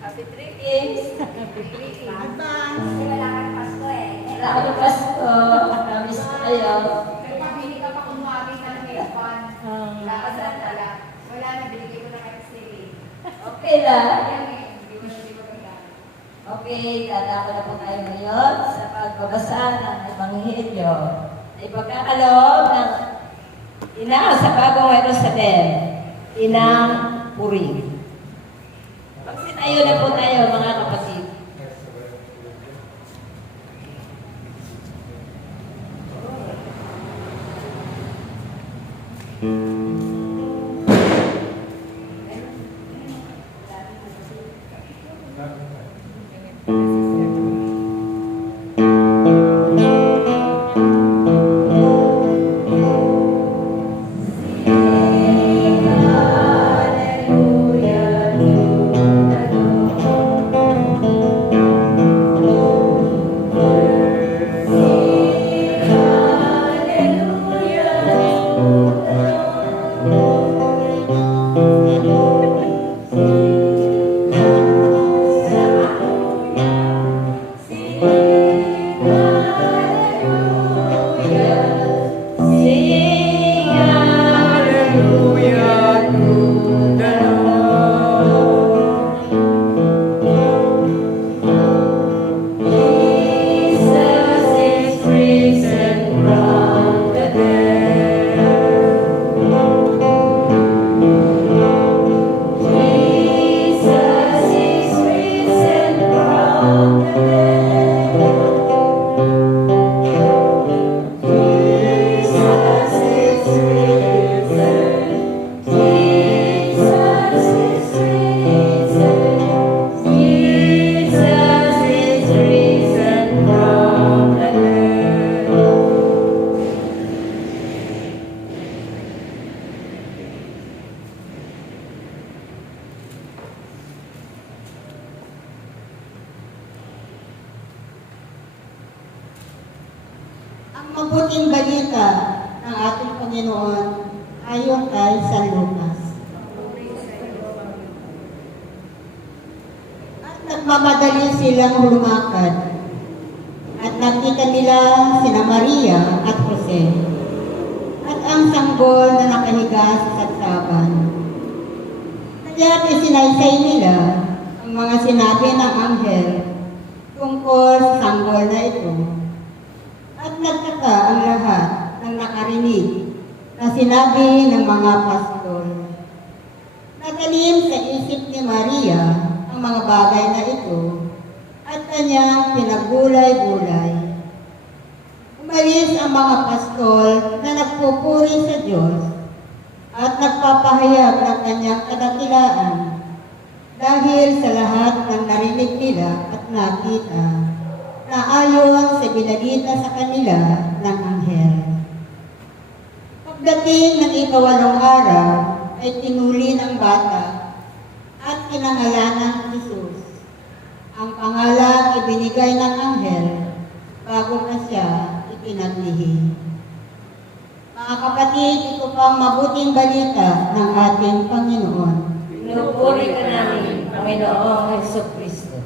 Happy Three Kings. Happy Three Kings. Advance. Kasi wala kang Pasko eh. Wala ka ng Pasko. Namiss ko kayo. May pabili ka pa kumari ng headphone. Wala ka saan pala. Wala na, binigay ko na kay Siri. Okay lang. Ayan eh, hindi mo gamit. Okay, dadako na po tayo ngayon sa pagbabasa ng Ebanghelyo na ipagkakaloob ng ina sa bagong Jerusalem, inang Puri. Magsitayo na po tayo mga kapatid. Mabuting balita ng ating Panginoon ayon kay San Lucas. At nagmamadali silang lumakad at nakita nila sina Maria at Jose at ang sanggol na nakahiga sa satsaban. Kaya't isinaysay nila ang mga sinabi ng anghel tungkol sa sanggol na ito. At nagtaka ang lahat ng nakarinig na sinabi ng mga pastol. Natanim sa isip ni Maria ang mga bagay na ito at kanyang pinagulay-gulay. Umalis ang mga pastol na nagpupuri sa Diyos at nagpapahayag ng kanyang kadakilaan dahil sa lahat ng narinig nila at nakita na ayon sa binalita sa kanila ng anghel. Pagdating ng ikawalong araw, ay tinuli ng bata at kinangalanan ng Jesus. Ang pangalan ibinigay ng anghel bago na siya ipinaglihi. Mga kapatid, ito pang mabuting balita ng ating Panginoon. Pinupuri ka namin, Panginoong Hesus Kristo.